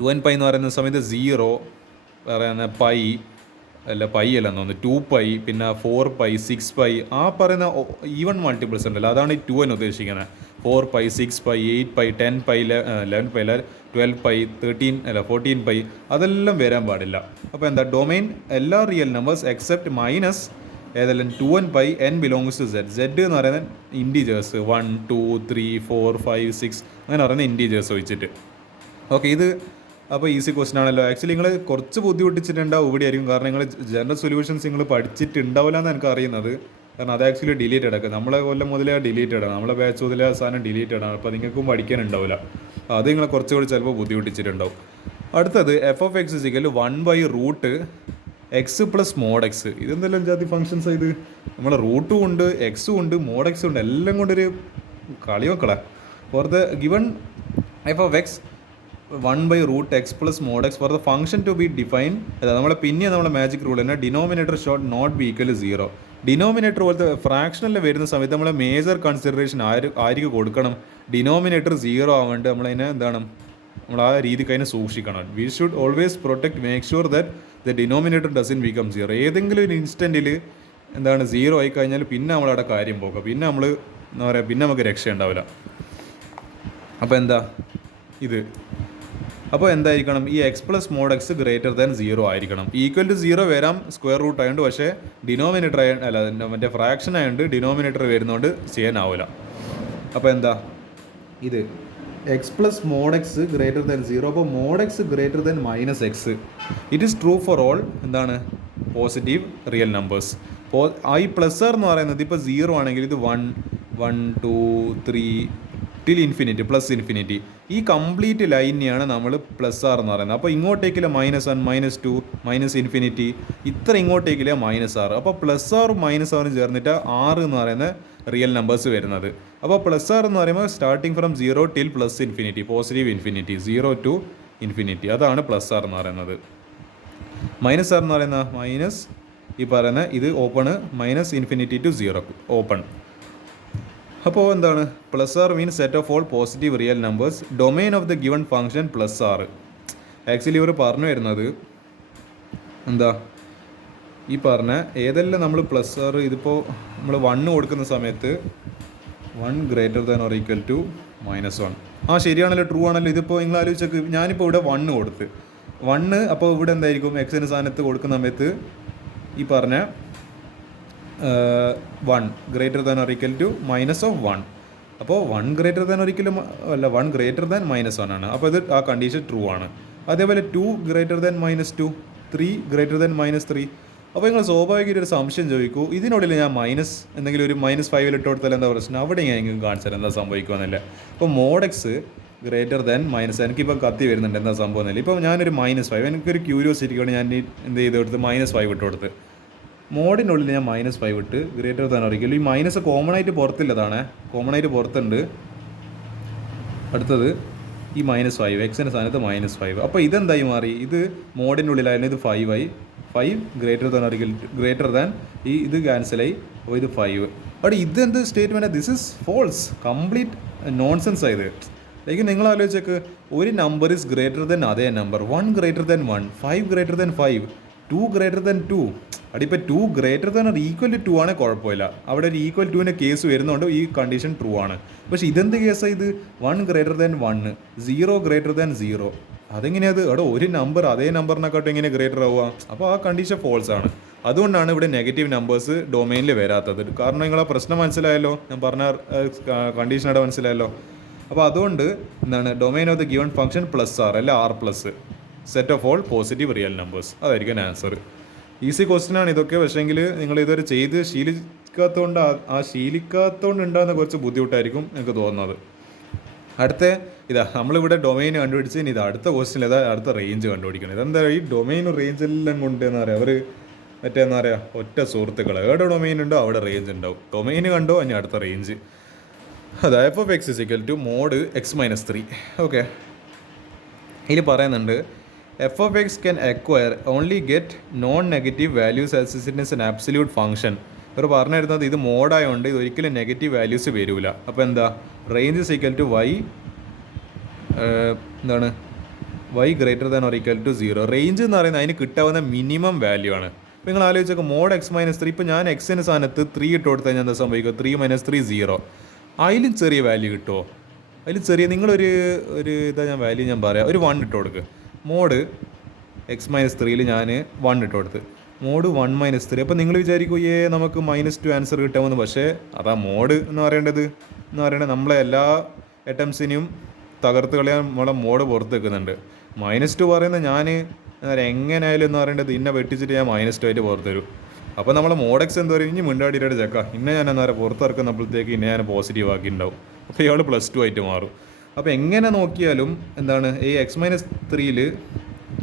2nπ എന്ന് പറയുന്ന സമയത്ത് 0 പറയുന്ന π അല്ലെന്ന് തോന്നുന്നു, 2π, പിന്നെ 4π, 6π, ആ പറയുന്ന ഈവൺ മൾട്ടിപ്പിൾസ് ഉണ്ടല്ലോ, അതാണ് ഈ 2n ഉദ്ദേശിക്കുന്നത്. 4π, 6π, 8π, 10π, 11π, 12π, 14π, അതെല്ലാം വരാൻ പാടില്ല. അപ്പോൾ എന്താ ഡൊമൈൻ എല്ലാ റിയൽ നമ്പേഴ്സ് എക്സെപ്റ്റ് ഏതെല്ലാം 2n/n ബിലോങ്സ് ടു z എന്ന് പറയുന്നത് ഇൻറ്റീജേഴ്സ് 1 2 3 4 5 6 അങ്ങനെ പറയുന്ന ഇൻറ്റീജേഴ്സ് വെച്ചിട്ട്. ഓക്കെ, ഇത് അപ്പോൾ ഈസി ക്വസ്റ്റൻ ആണല്ലോ. ആക്ച്വലി നിങ്ങൾ കുറച്ച് ബുദ്ധിമുട്ടിച്ചിട്ടുണ്ടാവും ഇവിടെ ആയിരിക്കും, കാരണം നിങ്ങൾ ജനറൽ സൊല്യൂഷൻസ് നിങ്ങൾ പഠിച്ചിട്ടുണ്ടാവില്ല എന്ന് എനിക്ക് അറിയുന്നത്. കാരണം അത് ആക്ച്വലി ഡിലീറ്റഡ് ഒക്കെ നമ്മളെ കൊല്ലം മുതലേ ഡിലീറ്റഡ് ആണ്, നമ്മളെ ബാച്ച് മുതലേ ആ സാധനം ഡിലീറ്റഡ് ആണ്. അപ്പോൾ നിങ്ങൾക്കും പഠിക്കാനുണ്ടാവില്ല, അത് നിങ്ങളെ കുറച്ചുകൂടി ചിലപ്പോൾ ബുദ്ധിമുട്ടിച്ചിട്ടുണ്ടാവും. അടുത്തത് f(x) = 1/√x + mod x. ഇതെന്തെല്ലാം ജാതി ഫങ്ഷൻസ് ഇത്? നമ്മളെ റൂട്ടും ഉണ്ട്, എക്സും ഉണ്ട്, mod x ഉണ്ട്, എല്ലാം കൊണ്ടൊരു കളി മക്കളെ. For the given f(x) 1/√x + mod x for the function to be defined, നമ്മളെ പിന്നെ നമ്മളെ മാജിക് റൂൾ തന്നെ denominator should not be equal 0. Denominator പോലത്തെ ഫ്രാക്ഷനിൽ വരുന്ന സമയത്ത് നമ്മളെ മേജർ കൺസിഡറേഷൻ ആർക്ക് കൊടുക്കണം? ഡിനോമിനേറ്റർ 0 ആവേണ്ട നമ്മളതിനെ എന്താണ്, നമ്മൾ ആ രീതിക്ക് അതിനെ സൂക്ഷിക്കണം. We should always protect, make sure that the denominator doesn't become 0. ഏതെങ്കിലും ഒരു ഇൻസ്റ്റൻറ്റിൽ എന്താണ് 0 ആയി കഴിഞ്ഞാൽ പിന്നെ നമ്മളവിടെ കാര്യം പോകുക, പിന്നെ നമ്മൾ എന്താ പറയുക, പിന്നെ നമുക്ക് രക്ഷ ഉണ്ടാവില്ല. അപ്പോൾ എന്താ ഇത്? അപ്പോൾ എന്തായിരിക്കണം? ഈ x + mod x > 0 ആയിരിക്കണം. ഈക്വൽ ടു 0 വരാം സ്ക്വയർ റൂട്ട് ആയതുകൊണ്ട്, പക്ഷേ ഡിനോമിനേറ്റർ അല്ല മറ്റേ ഫ്രാക്ഷൻ ആയതുകൊണ്ട് ഡിനോമിനേറ്റർ വരുന്നതുകൊണ്ട് ചെയ്യാനാവില്ല. അപ്പോൾ എന്താ ഇത്? x + mod x > 0. അപ്പോൾ mod x > -x. It is true for all എന്താണ് പോസിറ്റീവ് റിയൽ നമ്പേഴ്സ്. ഈ പ്ലസ് ആർ എന്ന് പറയുന്നത് ഇപ്പോൾ 0 ആണെങ്കിൽ ഇത് 1 1 2 3 ടിൽ ഇൻഫിനിറ്റി പ്ലസ് ഇൻഫിനിറ്റി. ഈ കംപ്ലീറ്റ് ലൈനെയാണ് നമ്മൾ പ്ലസ് ആർ എന്ന് പറയുന്നത്. അപ്പോൾ ഇങ്ങോട്ടേക്കില്ല -1 -2 -ഇൻഫിനിറ്റി, ഇത്ര ഇങ്ങോട്ടേക്കില്ല -6. അപ്പോൾ പ്ലസ് ആറും -6 ചേർന്നിട്ട് 6 എന്ന് പറയുന്ന റിയൽ നമ്പേഴ്സ് വരുന്നത്. അപ്പോൾ പ്ലസ് ആർ എന്ന് പറയുമ്പോൾ starting from 0 till plus infinity, positive infinity, 0 to infinity, അതാണ് പ്ലസ് ആർ എന്ന് പറയുന്നത്. മൈനസ് ആർ എന്ന് പറയുന്ന മൈനസ് ഈ പറയുന്ന ഇത് ഓപ്പണ്, -ഇൻഫിനിറ്റി to 0 ഓപ്പൺ. അപ്പോൾ എന്താണ് plus R means set of all positive real numbers, domain of the given function plus R. Actually ഇവർ പറഞ്ഞു വരുന്നത് എന്താ, ഈ പറഞ്ഞ ഏതെല്ലാം നമ്മൾ പ്ലസ് ആർ, ഇതിപ്പോൾ നമ്മൾ 1 കൊടുക്കുന്ന സമയത്ത് 1 > -1. ആ ശരിയാണല്ലോ, ട്രൂ ആണല്ലോ. ഇതിപ്പോൾ നിങ്ങൾ ആലോചിച്ചൊക്കെ, ഞാനിപ്പോൾ ഇവിടെ 1 കൊടുത്ത് 1, അപ്പോൾ ഇവിടെ എന്തായിരിക്കും എക്സിന് സ്ഥാനത്ത് കൊടുക്കുന്ന സമയത്ത് ഈ പറഞ്ഞ 1 > -1. അപ്പോൾ 1 1 ആണ്. അപ്പോൾ ഇത് ആ കണ്ടീഷൻ ട്രൂ ആണ്. അതേപോലെ 2 -2, 3 -3. അപ്പോൾ നിങ്ങൾ സ്വാഭാവികമായിട്ട് ഒരു സംശയം ചോദിക്കൂ, ഇതിനുള്ളിൽ ഞാൻ എന്തെങ്കിലും ഒരു -5 ഇട്ട് കൊടുത്താൽ എന്താ പ്രശ്നം? അവിടെ ഞാൻ എങ്കിലും കാണിച്ചാൽ എന്താ സംഭവിക്കുമെന്നല്ല. അപ്പോൾ mod x > എനിക്കിപ്പോൾ കത്തി വരുന്നുണ്ട് എന്താ സംഭവം എന്നല്ല. ഇപ്പോൾ ഞാനൊരു -5, എനിക്കൊരു ക്യൂരിയോസിറ്റിക്കാണ് ഞാൻ എന്ത് ചെയ്ത് കൊടുത്ത് -5 ഇട്ട് കൊടുത്ത്. മോഡിനുള്ളിൽ ഞാൻ -5 ഇട്ട് > ഈ മൈനസ് കോമൺ ആയിട്ട് പുറത്തില്ലതാണ്, കോമൺ ആയിട്ട് പുറത്തുണ്ട്. അടുത്തത് ഈ -5, എക്സിൻ്റെ സ്ഥാനത്ത് -5. അപ്പോൾ ഇതെന്തായി മാറി? ഇത് മോഡിനുള്ളിലായിരുന്നു, ഇത് 5 ആയി. 5 > ഈ ഇത് ക്യാൻസലായി, അപ്പോൾ ഇത് 5. അവിടെ ഇതെന്ത് statement? This is false, complete nonsense ആയത്. ലൈക്ക് നിങ്ങൾ ആലോചിച്ചേക്ക്, ഒരു നമ്പർ ഇസ് ഗ്രേറ്റർ ദൻ അതേ നമ്പർ, 1 > 1, 5 > 5, 2 > 2. അതിപ്പോൾ 2 > 2 ആണ് കുഴപ്പമില്ല, അവിടെ ഒരു ഈക്വൽ ടുവിൻ്റെ കേസ് വരുന്നതുകൊണ്ട് ഈ കണ്ടീഷൻ ട്രൂ ആണ്. പക്ഷേ ഇതെന്ത് കേസാണ് ഇത്? 1 > 1, 0 > 0. അതെങ്ങനെയത്? അവിടെ ഒരു നമ്പർ അതേ നമ്പറിനെക്കാട്ടും എങ്ങനെ ഗ്രേറ്റർ ആവുക? അപ്പോൾ ആ കണ്ടീഷൻ ഫോൾസ് ആണ്. അതുകൊണ്ടാണ് ഇവിടെ നെഗറ്റീവ് നമ്പേഴ്സ് ഡൊമൈനിൽ വരാത്തത്. കാരണം നിങ്ങളെ പ്രശ്നം മനസ്സിലായല്ലോ, ഞാൻ പറഞ്ഞ കണ്ടീഷനോടെ മനസ്സിലായല്ലോ. അപ്പോൾ അതുകൊണ്ട് എന്താണ് domain of the given function plus R അല്ല R+, set of all positive real numbers. അതായിരിക്കും ആൻസർ. ഈസി ക്വസ്റ്റ്യൻ ആണ് ഇതൊക്കെ, പക്ഷേങ്കിൽ നിങ്ങൾ ഇതുവരെ ചെയ്ത് ശീലിക്കാത്തതുകൊണ്ട് ശീലിക്കാത്തതുകൊണ്ട് ഉണ്ടാകുന്ന കുറച്ച് ബുദ്ധിമുട്ടായിരിക്കും എനിക്ക് തോന്നുന്നത്. അടുത്ത ഇതാ നമ്മളിവിടെ ഡൊമൈൻ കണ്ടുപിടിച്ച്, ഇനി ഇത് അടുത്ത ക്വസ്റ്റ്യൻ ഏതാ, അടുത്ത റേഞ്ച് കണ്ടുപിടിക്കണം. ഇതെന്താ ഈ ഡൊമൈനും റേഞ്ചെല്ലാം കൊണ്ട് എന്താ പറയുക, അവർ മറ്റേന്താ പറയുക ഒറ്റ സുഹൃത്തുക്കൾ, എവിടെ ഡൊമൈൻ ഉണ്ടോ അവിടെ റേഞ്ച് ഉണ്ടാവും. ഡൊമൈൻ കണ്ടോ ഇനി അടുത്ത റേഞ്ച്. അതായത് f(x) = mod x - 3. ഓക്കെ, ഇതിൽ പറയുന്നുണ്ട് f(x) can acquire only get non-negative values as it is an absolute function. ഇവർ പറഞ്ഞു തരുന്നത് ഇത് മോഡായതുകൊണ്ട് ഇത് ഒരിക്കലും നെഗറ്റീവ് വാല്യൂസ് വരില്ല. അപ്പോൾ എന്താ റേഞ്ച് = y എന്താണ് y > or = 0. റേഞ്ച് എന്ന് പറയുന്നത് അതിന് കിട്ടാവുന്ന മിനിമം വാല്യൂ ആണ്. അപ്പോൾ നിങ്ങൾ ആലോചിച്ചൊക്കെ mod x - 3, ഇപ്പോൾ ഞാൻ എക്സിൻ്റെ സ്ഥാനത്ത് 3 ഇട്ട് കൊടുത്തു കഴിഞ്ഞാൽ എന്താ സംഭവിക്കുക? 3 - 3 0. അതിലും ചെറിയ വാല്യൂ കിട്ടുമോ? അതിൽ ചെറിയ നിങ്ങളൊരു ഇതാ ഞാൻ വാല്യൂ ഞാൻ പറയാം, ഒരു 1 ഇട്ട് കൊടുക്കുക. mod x - 3 ഞാൻ 1 ഇട്ട് കൊടുത്ത്. മോഡ് 1-3. അപ്പോൾ നിങ്ങൾ വിചാരിക്കും നമുക്ക് -2 ആൻസർ കിട്ടാമെന്ന്. പക്ഷേ അതാ മോഡ് എന്ന് പറയുന്നത് നമ്മളെ എല്ലാ അറ്റംപ്റ്റ്സിനെയും തകർത്ത് കളയാൻ നമ്മളെ മോഡ് പുറത്ത് വെക്കുന്നുണ്ട്. -2 പറയുന്നത് ഞാൻ എങ്ങനെയായാലും എന്ന് പറയേണ്ടത് ഇന്നെ വെട്ടിച്ചിട്ട് ഞാൻ -2 ആയിട്ട് പുറത്ത് തരും. അപ്പോൾ നമ്മളെ മോഡെക്സ് എന്താ പറയുക, ഇനി മിണ്ടാടിയിട്ട് ചക്ക ഇന്നെ ഞാൻ എന്താ പറയുക പുറത്തിറക്കുന്നപ്പോഴത്തേക്ക് ഇന്നെ ഞാൻ പോസിറ്റീവ് ആക്കിയിട്ടുണ്ടാവും. അപ്പോൾ ഇയാൾ +2 ആയിട്ട് മാറും. അപ്പോൾ എങ്ങനെ നോക്കിയാലും എന്താണ് ഈ x-3ൽ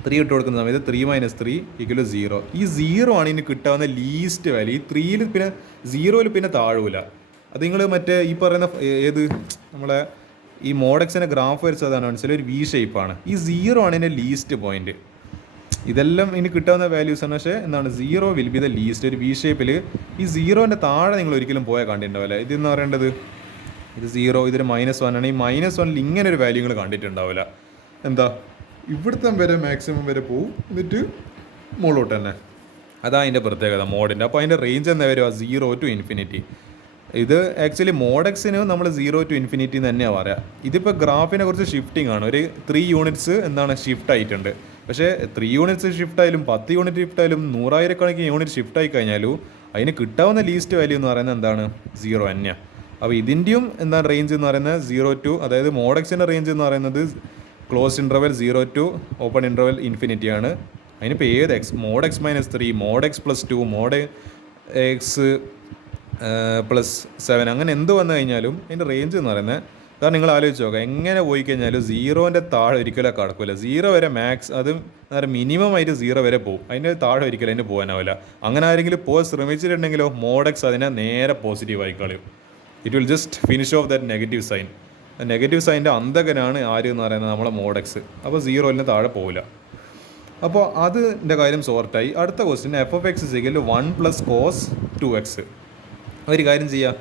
3 ഇട്ട് കൊടുക്കുന്ന സമയത്ത് 3 - 3 = 0. ഈ 0 ആണ് ഇനി കിട്ടാവുന്ന ലീസ്റ്റ് വാല്യൂ. ഈ 3ൽ പിന്നെ 0ൽ പിന്നെ താഴൂല. അത് നിങ്ങൾ മറ്റേ ഈ പറയുന്ന ഏത് നമ്മളെ ഈ മോഡെക്സിൻ്റെ ഗ്രാഫ് വരച്ചതാണ് മനസ്സിലായി, ഒരു V ഷേപ്പാണ്. ഈ 0 ആണ് ഇതിൻ്റെ ലീസ്റ്റ് പോയിന്റ്. ഇതെല്ലാം ഇനി കിട്ടാവുന്ന വാല്യൂസാണ്. പക്ഷേ എന്താണ് 0 വിൽ ബി ദ ലീസ്റ്റ്. ഒരു V ഷേപ്പിൽ ഈ 0ൻ്റെ താഴെ നിങ്ങൾ ഒരിക്കലും പോയാൽ കണ്ടിട്ടുണ്ടാവില്ല. ഇതെന്ന് പറയേണ്ടത് ഇത് 0, ഇതൊരു -1 ആണ്. ഈ -1ൽ ഇങ്ങനെ ഒരു വാല്യൂ നിങ്ങൾ കണ്ടിട്ടുണ്ടാവില്ല. എന്താ ഇവിടുത്തെ വരെ മാക്സിമം വരെ പോവും, എന്നിട്ട് മുകളിലോട്ട് തന്നെ. അതാണ് അതിൻ്റെ പ്രത്യേകത മോഡിൻ്റെ. അപ്പോൾ അതിൻ്റെ റേഞ്ച് എന്താ വരിക, 0 to ∞. ഇത് ആക്ച്വലി മോഡെക്സിന് നമ്മൾ 0 to ∞ എന്ന് തന്നെയാണ് പറയുക. ഇതിപ്പോൾ ഗ്രാഫിനെ കുറിച്ച് ഷിഫ്റ്റിംഗ് ആണ്. ഒരു 3 യൂണിറ്റ്സ് എന്താണ് ഷിഫ്റ്റ് ആയിട്ടുണ്ട്. പക്ഷേ 3 യൂണിറ്റ്സ് ഷിഫ്റ്റ് ആയാലും 10 യൂണിറ്റ് ഷിഫ്റ്റ് ആയാലും 100,000 യൂണിറ്റ് ഷിഫ്റ്റ് ആയി കഴിഞ്ഞാലും അതിന് കിട്ടാവുന്ന ലീസ്റ്റ് വാല്യൂ എന്ന് പറയുന്നത് എന്താണ് 0 തന്നെയാണ്. അപ്പോൾ ഇതിൻ്റെയും എന്താണ് റേഞ്ച് എന്ന് പറയുന്നത് 0 to, അതായത് മോഡെക്സിൻ്റെ റേഞ്ച് എന്ന് പറയുന്നത് close interval 0 to open interval ∞ ആണ്. അതിനിപ്പോൾ ഏത് mode x-3, mode x+2, mode x+7 അങ്ങനെ എന്ത് വന്നു കഴിഞ്ഞാലും അതിൻ്റെ റേഞ്ച് എന്ന് പറയുന്നത്, കാരണം നിങ്ങൾ ആലോചിച്ച് നോക്കുക, എങ്ങനെ പോയി കഴിഞ്ഞാലും 0ൻ്റെ താഴെ ഒരിക്കലും കടക്കില്ല. 0 വരെ മാക്സ്, അത് മിനിമം ആയിട്ട് 0 വരെ പോകും. അതിൻ്റെ താഴെ ഒരിക്കലും അതിന് പോകാനാവില്ല. അങ്ങനെ ആരെങ്കിലും പോകാൻ ശ്രമിച്ചിട്ടുണ്ടെങ്കിലോ മോഡെക്സ് അതിനെ നേരെ പോസിറ്റീവ് ആയി കളയും. It will just finish off that negative sign. Negative സൈൻ്റെ അന്തകനാണ് ആര് എന്ന് പറയുന്നത് നമ്മളെ മോഡെക്സ്. അപ്പോൾ 0ന് താഴെ പോകില്ല. അപ്പോൾ അതിൻ്റെ കാര്യം സോർട്ടായി. അടുത്ത ക്വസ്റ്റ്യൻ f(x) = 1 + cos 2x. ഒരു കാര്യം ചെയ്യാം,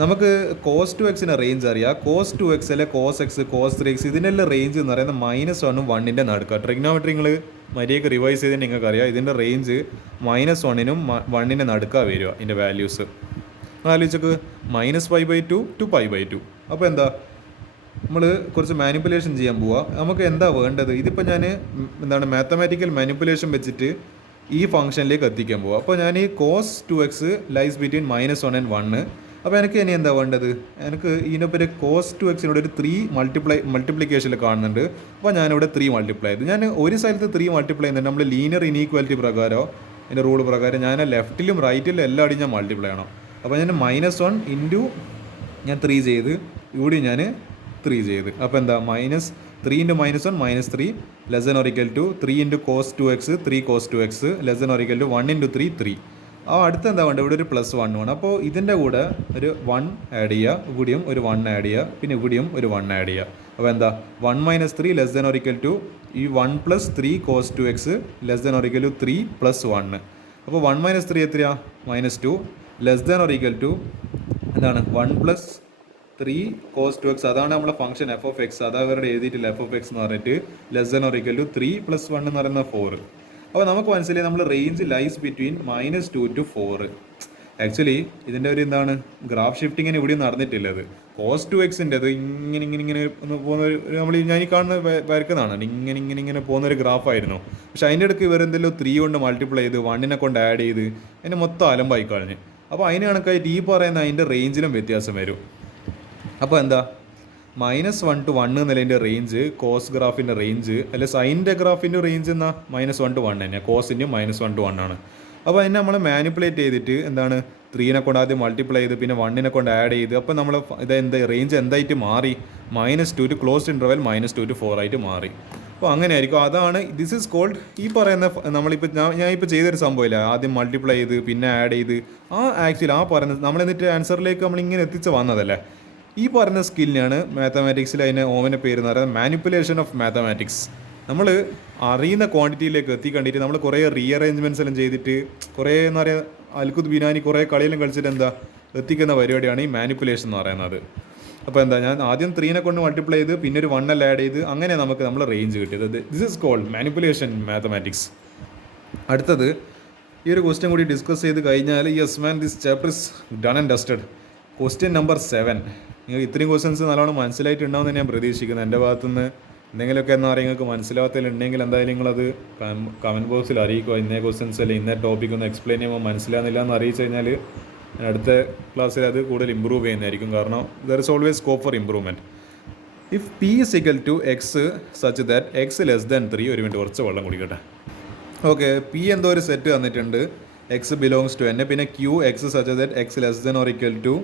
നമുക്ക് cos 2x റേഞ്ച് അറിയാം. cos 2x അല്ലെ cos x, cos 3x ഇതിനെല്ലാം റേഞ്ച് എന്ന് പറയുന്നത് -1ഉം 1ൻ്റെ നടുക്കുക. ട്രിഗ്നോമെട്രി നിങ്ങൾ മര്യാദയ്ക്ക് റിവൈസ് ചെയ്തിട്ട് നിങ്ങൾക്ക് അറിയാം. ഇതിൻ്റെ റേഞ്ച് -1നും 1ൻ്റെ നടുക്കാണ് വരിക. ഇതിൻ്റെ വാല്യൂസ് ആലോചിച്ചക്ക് -π/2 to π/2. അപ്പോൾ എന്താ നമ്മൾ കുറച്ച് മാനിപ്പുലേഷൻ ചെയ്യാൻ പോവുക. നമുക്ക് എന്താ വേണ്ടത്, ഇതിപ്പോൾ ഞാൻ എന്താണ് മാത്തമാറ്റിക്കൽ മാനിപ്പുലേഷൻ വെച്ചിട്ട് ഈ ഫംഗ്ഷനിലേക്ക് എത്തിക്കാൻ പോവുക. അപ്പോൾ ഞാൻ ഈ cos 2x lies between -1 and 1. അപ്പോൾ എനിക്ക് ഇനി എന്താ വേണ്ടത്, എനിക്ക് ഇതിനൊപ്പം ഒരു cos 2x ഒരു 3 മൾട്ടിപ്ലിക്കേഷനിൽ കാണുന്നുണ്ട്. അപ്പോൾ ഞാനിവിടെ 3 മൾട്ടിപ്ലൈ ചെയ്തു. ഞാൻ ഒരു സ്ഥലത്ത് 3 മൾട്ടിപ്ലൈ ചെയ്യുന്നുണ്ട്. നമ്മൾ ലീനിയർ ഇനീക്വാലിറ്റി പ്രകാരമോ എൻ്റെ റൂൾ പ്രകാരം ഞാൻ ലെഫ്റ്റിലും റൈറ്റിലും എല്ലായിടും ഞാൻ മൾട്ടിപ്ലൈ ചെയ്യണം. അപ്പോൾ ഞാൻ -1 ഇൻറ്റു ഞാൻ 3 ചെയ്ത്, ഇവിടെ ഞാൻ 3 ചെയ്ത്. അപ്പോൾ എന്താ -3 × -1 -3 ≤ 3 × cos 2x 3 cos 2x ≤ 1 × 3 3. ആ അടുത്ത് എന്താ വേണ്ടത്, ഇവിടെ ഒരു +1 വേണം. അപ്പോൾ ഇതിൻ്റെ കൂടെ ഒരു 1 ആഡ് ചെയ്യുക, ഇവിടെയും ഒരു 1 ആഡ് ചെയ്യുക, പിന്നെ ഇവിടെയും ഒരു 1 ആഡ് ചെയ്യുക. അപ്പോൾ എന്താ 1 - 3 ≤ ഈ 1 + 3 cos 2x ≤ 3 + 1. അപ്പോൾ 1 - 3 എത്രയാ, -2 ≤ എന്താണ് 1 + 3 cos 2x. അതാണ് നമ്മളെ ഫംഗ്ഷൻ f(x). അത് അവരുടെ എഴുതിയിട്ടില്ല f(x) എന്ന് പറഞ്ഞിട്ട് ≤ 3 + 1 എന്ന് പറയുന്ന 4. അപ്പോൾ നമുക്ക് മനസ്സിലായി നമ്മൾ range lies between -2 to 4. Actually ഇതിൻ്റെ ഒരു എന്താണ് ഗ്രാഫ് ഷിഫ്റ്റിങ്ങിന് ഇവിടെ നടന്നിട്ടില്ല. അത് cos 2x-ൻ്റെത് ഇങ്ങനെ പോകുന്ന ഒരു നമ്മൾ ഞാൻ ഈ കാണുന്ന വരക്കുന്നതാണ് ഇങ്ങനെ പോകുന്നൊരു ഗ്രാഫായിരുന്നു. പക്ഷേ അതിൻ്റെ ഇടയ്ക്ക് ഇവർ എന്തെങ്കിലും 3 കൊണ്ട് മൾട്ടിപ്ലൈ ചെയ്ത് 1നെ കൊണ്ട് ആഡ് ചെയ്ത് അതിന് മൊത്തം അലമ്പായി കളഞ്ഞ്. അപ്പോൾ അതിന് കണക്കായിട്ട് ഈ പറയുന്ന അതിൻ്റെ റേഞ്ചിലും വ്യത്യാസം വരും. അപ്പോൾ എന്താ -1 to 1 എന്നുള്ളതിൻ്റെ റേഞ്ച് കോസ് ഗ്രാഫിൻ്റെ റേഞ്ച് അല്ലെ സൈൻ്റെ ഗ്രാഫിൻ്റെ റേഞ്ച് എന്നാ -1 to 1 തന്നെയാണ്. കോസിൻ്റെയും -1 to 1 ആണ്. അപ്പോൾ അതിനെ നമ്മൾ മാനിപ്പുലേറ്റ് ചെയ്തിട്ട് എന്താണ് 3നെ കൊണ്ട് ആദ്യം മൾട്ടിപ്ലൈ ചെയ്ത് പിന്നെ 1നെ കൊണ്ട് ആഡ് ചെയ്ത് അപ്പോൾ നമ്മൾ എന്താ റേഞ്ച് എന്തായിട്ട് മാറി, -2 to ക്ലോസ്ഡ് ഇൻ്റർവെൽ -2 to 4 ആയിട്ട് മാറി. അപ്പോൾ അങ്ങനെയായിരിക്കും. അതാണ് ദിസ് ഈസ് കോൾഡ് ഈ പറയുന്ന നമ്മളിപ്പോൾ ഞാൻ ഇപ്പോൾ ചെയ്തൊരു സംഭവമില്ല, ആദ്യം മൾട്ടിപ്ലൈ ചെയ്ത് പിന്നെ ആഡ് ചെയ്ത് ആക്ച്വലി പറയുന്നത് നമ്മൾ എന്നിട്ട് ആൻസറിലേക്ക് നമ്മളിങ്ങനെ എത്തിച്ച് വന്നതല്ലേ. ഈ പറയുന്ന സ്കില്ലിനാണ് മാത്തമാറ്റിക്സിൽ അതിന് ഓവൻ്റെ പേര് എന്ന് പറയുന്നത് മാനിപ്പുലേഷൻ ഓഫ് മാത്തമാറ്റിക്സ്. നമ്മൾ അറിയുന്ന ക്വാണ്ടിറ്റിയിലേക്ക് എത്തിക്കണ്ടിട്ട് നമ്മൾ കുറേ റീഅറേഞ്ച്മെൻറ്റ്സ് എല്ലാം ചെയ്തിട്ട് കുറേ എന്താ പറയുക അൽക്കുത് ബിനാനി കുറേ കളിയെല്ലാം കളിച്ചിട്ട് എന്താ എത്തിക്കുന്ന പരിപാടിയാണ് ഈ മാനിപ്പുലേഷൻ എന്ന് പറയുന്നത്. അപ്പോൾ എന്താ ഞാൻ ആദ്യം 3നെ കൊണ്ട് മൾട്ടിപ്ലൈ ചെയ്ത് പിന്നെ ഒരു 1 ആഡ് ചെയ്ത് അങ്ങനെ നമുക്ക് നമ്മൾ റേഞ്ച് കിട്ടിയത്. This is called manipulation mathematics. അടുത്തത് ഈ ഒരു ക്വസ്റ്റ്യൻ കൂടി ഡിസ്കസ് ചെയ്ത് കഴിഞ്ഞാൽ yes man this chapter is done and dusted. Question number 7. നിങ്ങൾ ഇത്രയും ക്വസ്റ്റ്യൻസ് നല്ലോണം മനസ്സിലായിട്ടുണ്ടാവുമെന്ന് ഞാൻ പ്രതീക്ഷിക്കുന്നു. എൻ്റെ ഭാഗത്തുനിന്ന് എന്തെങ്കിലുമൊക്കെ എന്താ പറയുക നിങ്ങൾക്ക് മനസ്സിലാകത്തിലുണ്ടെങ്കിൽ എന്തായാലും നിങ്ങളത് കമൻറ്റ് ബോക്സിൽ അറിയിക്കുക. ഇന്ന ക്വസ്റ്റ്യൻസ് അല്ലെങ്കിൽ ഇന്ന ടോപ്പിക് ഒന്ന് എക്സ്പ്ലെയിൻ ചെയ്യുമ്പോൾ മനസ്സിലാകുന്നില്ല എന്ന് അറിയിച്ചു കഴിഞ്ഞാൽ അടുത്ത ക്ലാസ്സിൽ അത് കൂടുതൽ ഇമ്പ്രൂവ് ചെയ്യുന്നതായിരിക്കും. കാരണം there is always scope for improvement. If P is equal to x such that x less than 3, ഒരു മിനിറ്റ് കുറച്ച് വെള്ളം കുടിക്കട്ടെ. ഓക്കെ, പി എന്തോ ഒരു സെറ്റ് തന്നിട്ടുണ്ട്, എക്സ് ബിലോങ്സ് ടു എൻ, പിന്നെ Q x such that x less than or equal to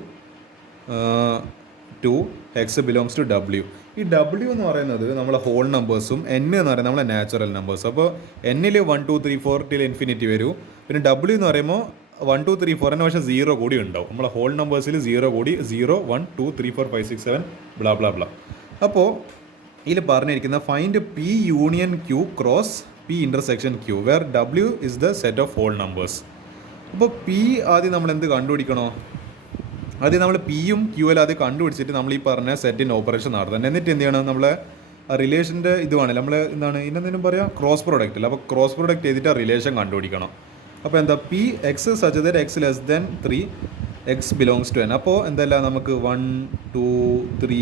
2, x belongs to W. ഈ ഡബ്ല്യു എന്ന് പറയുന്നത് നമ്മളെ ഹോൾ നമ്പേഴ്സും എൻ എന്ന് പറയുന്നത് നമ്മളെ നാച്ചുറൽ നമ്പേഴ്സ്. അപ്പോൾ എന്നിൽ 1 2 3 4 ടിൽ ഇൻഫിനിറ്റി വരും. പിന്നെ ഡബ്ല്യു എന്ന് പറയുമ്പോൾ 1 2 3 4 പക്ഷേ 0 കൂടി ഉണ്ടാവും. നമ്മളെ ഹോൾ നമ്പേഴ്സിൽ 0 കൂടി 0 1 2 3 4 5 6 7 ബ്ലാ ബ്ലാ ബ്ലാ. അപ്പോൾ ഇതിൽ പറഞ്ഞിരിക്കുന്ന find P union Q cross P intersection Q where W is the set of whole numbers. അപ്പോൾ പി ആദ്യം നമ്മൾ എന്ത് കണ്ടുപിടിക്കണോ? ആദ്യം നമ്മൾ പിയും ക്യൂവിൽ അത് കണ്ടുപിടിച്ചിട്ട് നമ്മൾ ഈ പറഞ്ഞ സെറ്റിൻ്റെ ഓപ്പറേഷൻ നടത്തണം. എന്നിട്ട് എന്ത് ചെയ്യണം? നമ്മളെ റിലേഷൻ്റെ ഇതുമാണ് നമ്മൾ എന്താണ് ഇതിനെന്തെങ്കിലും പറയാം, ക്രോസ് പ്രോഡക്റ്റ് അല്ല. അപ്പോൾ ക്രോസ് പ്രോഡക്റ്റ് ചെയ്തിട്ട് റിലേഷൻ കണ്ടുപിടിക്കണം. അപ്പോൾ എന്താ P x such that x less than 3 x belongs to N. അപ്പോൾ എന്തല്ല നമുക്ക് 1 2 3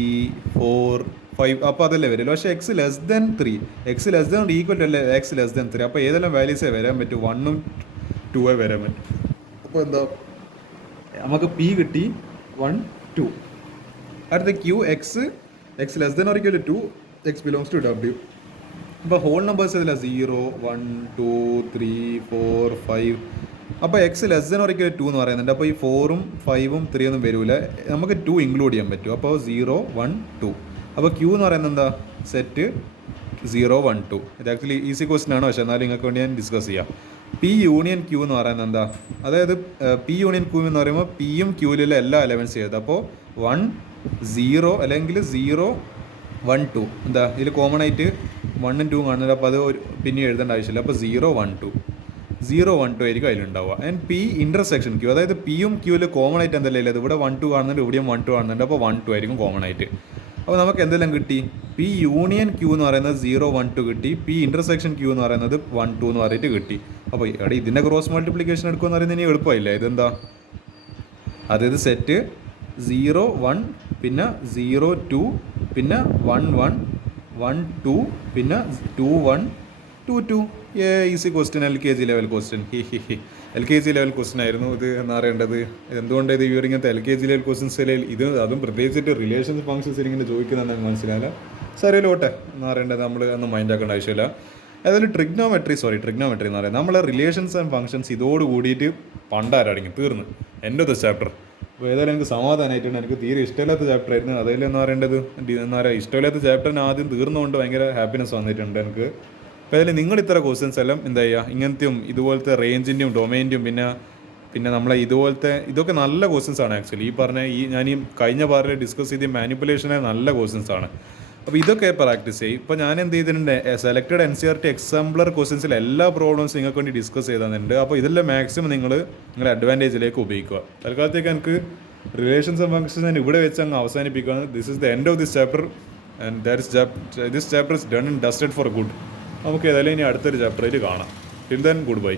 4 5 അപ്പോൾ അതല്ലേ വരില്ല. പക്ഷേ X less than 3, X less than equal അല്ലേ എക്സ് ലെസ് ദാൻ 3. അപ്പോൾ ഏതെല്ലാം വാല്യൂസേ വരാൻ പറ്റും? 1 2 വരാൻ പറ്റും. അപ്പോൾ എന്താ നമുക്ക് പി കിട്ടി 1 2. അടുത്ത Q x less than or equal to 2 x belongs to W. അപ്പോൾ ഹോൾ നമ്പേഴ്സ് ഇതില്ല 0 1 2 3 4 5. അപ്പോൾ x less than or equal 2 എന്ന് പറയുന്നുണ്ട്. അപ്പോൾ ഈ 4ഉം 5ഉം 3 ഒന്നും വരില്ല, നമുക്ക് 2 ഇൻക്ലൂഡ് ചെയ്യാൻ പറ്റും. അപ്പോൾ 0 1 2. അപ്പോൾ ക്യൂ എന്ന് പറയുന്നത് എന്താ? സെറ്റ് 0 1 2. ഇത് ആക്ച്വലി ഈസി ക്വസ്റ്റൻ ആണ്, പക്ഷേ എന്നാലും നിങ്ങൾക്ക് വേണ്ടി ഞാൻ ഡിസ്കസ് ചെയ്യാം. പി യൂണിയൻ ക്യൂ എന്ന് പറയുന്നത് എന്താ? അതായത് പി യൂണിയൻ ക്യൂ എന്ന് പറയുമ്പോൾ പിയും ക്യൂവിലുള്ള എല്ലാ എലമെൻറ്റ്സ് ചെയ്തത്. അപ്പോൾ 1 0 അല്ലെങ്കിൽ 0 1 2 എന്താ ഇതിൽ കോമൺ ആയിട്ട് 1 ഉം 2 കാണുന്നത്. അപ്പോൾ അത് പിന്നെ എഴുതേണ്ട ആവശ്യമില്ല. അപ്പോൾ 0 1 2 0 1 2 ആയിരിക്കും അതിലുണ്ടാവുക. ആൻഡ് പി ഇൻ്റർസെക്ഷൻ ക്യൂ, അതായത് പിയും ക്യൂവിൽ കോമൺ ആയിട്ട് എന്തല്ലേ ഇല്ലത്? ഇവിടെ 1 2 കാണുന്നുണ്ട്, ഇവിടെയും 1 2 കാണുന്നുണ്ട്. അപ്പോൾ 1 2 ആയിരിക്കും കോമൺ ആയിട്ട്. അപ്പോൾ നമുക്ക് എന്തെല്ലാം കിട്ടി? പി യൂണിയൻ ക്യൂ എന്ന് പറയുന്നത് 0 1 2 കിട്ടി. പി ഇൻ്റർസെക്ഷൻ ക്യൂ എന്ന് പറയുന്നത് 1 2 എന്ന് പറഞ്ഞിട്ട് കിട്ടി. അപ്പോൾ ഇവിടെ ഇതിൻ്റെ ക്രോസ് മൾട്ടിപ്ലിക്കേഷൻ എടുക്കുമെന്ന് പറയുന്നത് ഇനി എളുപ്പമില്ല. ഇതെന്താ? അതായത് സെറ്റ് 0 1 പിന്നെ 0 2 പിന്നെ 1 1 1 2 പിന്നെ 2 1 2 2. Easy question, LKG level question. LKG level question ആയിരുന്നു ഇത് എന്ന് അറിയേണ്ടത്. എന്തുകൊണ്ട് ഇത് ഇങ്ങനത്തെ LKG ലെവൽ ക്വസ്റ്റ്യൻസിൽ ഇത് അതും പ്രത്യേകിച്ചിട്ട് റിലേഷൻസ് ഫംഗ്ഷൻസ് ഇങ്ങനെ ചോദിക്കുന്നതെന്ന് മനസ്സിലാവില്ല. സറിയിലോട്ടെ എന്ന് അറിയേണ്ടത് നമ്മൾ ഒന്നും മൈൻഡ് ആക്കേണ്ട ആവശ്യമില്ല. അതായത് ട്രിഗ്നോമെട്രി എന്ന് പറയുന്നത് നമ്മളെ റിലേഷൻസ് ആൻഡ് ഫംഗ്ഷൻസ് ഇതോട് കൂടിയിട്ട് പണ്ടാരടങ്ങി തീർന്ന് എൻ്റെ ഒരു ചാപ്റ്റർ. അപ്പോൾ ഏതായാലും എനിക്ക് സമാധാനമായിട്ടുണ്ട്. എനിക്ക് തീരെ ഇഷ്ടമില്ലാത്ത ചാപ്റ്റർ ആയിരുന്നു. അതിൽ എന്ന് പറയേണ്ടത് എന്താ പറയുക, ഇഷ്ടമില്ലാത്ത ചാപ്റ്ററിന് ആദ്യം തീർന്നുകൊണ്ട് ഭയങ്കര ഹാപ്പിനെസ് വന്നിട്ടുണ്ട് എനിക്ക്. അപ്പോൾ അതിൽ നിങ്ങൾ ഇത്ര ക്വസ്റ്റ്യൻസ് എല്ലാം എന്താ ചെയ്യുക, ഇങ്ങനത്തെയും ഇതുപോലത്തെ റേഞ്ചിൻ്റെയും ഡൊമൈൻ്റെയും പിന്നെ നമ്മളെ ഇതുപോലത്തെ ഇതൊക്കെ നല്ല ക്വസ്റ്റ്യൻസ് ആണ് ആക്ച്വലി. ഈ പറഞ്ഞ ഞാൻ ഈ കഴിഞ്ഞ പാർട്ടിൽ ഡിസ്കസ് ചെയ്ത മാനിപ്പുലേഷനെ നല്ല ക്വസ്റ്റ്യൻസ് ആണ്. അപ്പോൾ ഇതൊക്കെ പ്രാക്ടീസ് ചെയ്യും. ഇപ്പോൾ ഞാൻ എന്ത് ചെയ്തിട്ടുണ്ട്, സെലക്റ്റഡ് NCERT എക്സാംപ്ലർ ക്വസ്റ്റ്യൻസിൽ എല്ലാ പ്രോബ്ലംസ് നിങ്ങൾക്ക് വേണ്ടി ഡിസ്കസ് ചെയ്ത് തന്നിട്ടുണ്ട്. അപ്പോൾ ഇതെല്ലാം മാക്സിമം നിങ്ങളുടെ അഡ്വാൻറ്റേജിലേക്ക് ഉപയോഗിക്കുക. തൽക്കാലത്തേക്ക് എനിക്ക് റിലേഷൻസ് ആൻഡ് ഫംഗ്ഷൻസ് ഇവിടെ വെച്ച് അങ്ങ് അവസാനിപ്പിക്കുകയാണ്. This is the end of this chapter and this chapter is done and dusted four good. നമുക്ക് ഏതായാലും ഇനി അടുത്തൊരു ചാപ്റ്ററിൽ കാണാം. Till then good bye.